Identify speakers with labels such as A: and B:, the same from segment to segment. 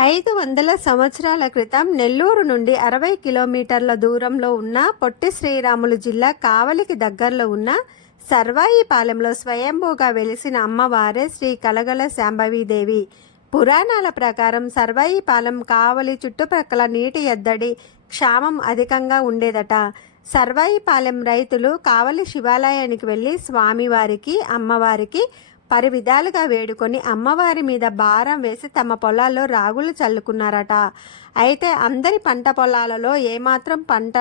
A: ఐదు వందల సంవత్సరాల క్రితం నెల్లూరు నుండి అరవై కిలోమీటర్ల దూరంలో ఉన్న పొట్టి శ్రీరాములు జిల్లా కావలికి దగ్గరలో ఉన్న సర్వాయిపాలెంలో స్వయంభూగా వెలిసిన అమ్మవారే శ్రీ కలగల శాంభవీదేవి. పురాణాల ప్రకారం సర్వాయిపాలెం కావలి చుట్టుప్రక్కల నీటి ఎద్దడి క్షామం అధికంగా ఉండేదట. సర్వాయిపాలెం రైతులు కావలి శివాలయానికి వెళ్ళి స్వామివారికి అమ్మవారికి పరి విధాలుగా వేడుకొని అమ్మవారి మీద భారం వేసి తమ పొలాల్లో రాగులు చల్లుకున్నారట. అయితే అందరి పంట పొలాలలో ఏమాత్రం పంట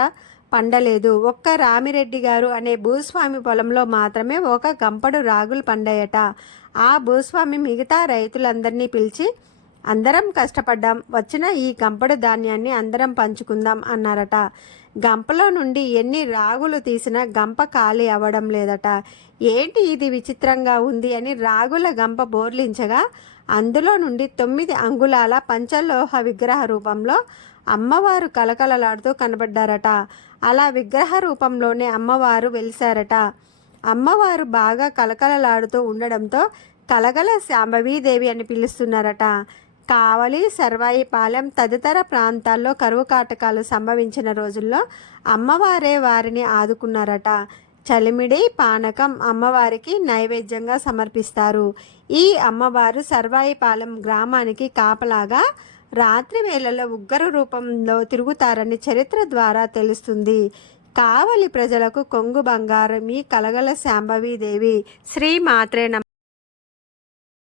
A: పండలేదు. ఒక్క రామిరెడ్డి గారు అనే భూస్వామి పొలంలో మాత్రమే ఒక గంపడు రాగులు పండాయట. ఆ భూస్వామి మిగతా రైతులందరినీ పిలిచి అందరం కష్టపడ్డాం వచ్చిన ఈ గంపడు ధాన్యాన్ని అందరం పంచుకుందాం అన్నారట. గంపలో నుండి ఎన్ని రాగులు తీసినా గంప ఖాళీ అవ్వడం లేదట. ఏంటి ఇది విచిత్రంగా ఉంది అని రాగుల గంప బోర్లించగా అందులో నుండి తొమ్మిది అంగుళాల పంచలోహ విగ్రహ రూపంలో అమ్మవారు కలకలలాడుతూ కనబడ్డారట. అలా విగ్రహ రూపంలోనే అమ్మవారు వెలిశారట. అమ్మవారు బాగా కలకలలాడుతూ ఉండడంతో కలగల శాంభవీదేవి అని పిలుస్తున్నారట. కావలి సర్వాయిపాలెం తదితర ప్రాంతాల్లో కరువు కాటకాలు సంభవించిన రోజుల్లో అమ్మవారే వారిని ఆదుకున్నారట. చలిమిడి పానకం అమ్మవారికి నైవేద్యంగా సమర్పిస్తారు. ఈ అమ్మవారు సర్వాయిపాలెం గ్రామానికి కాపలాగా రాత్రి వేళలో ఉగ్గర రూపంలో తిరుగుతారని చరిత్ర ద్వారా తెలుస్తుంది. కావలి ప్రజలకు కొంగు బంగారం ఈ కలగల శాంభవీదేవి శ్రీ మాత్రే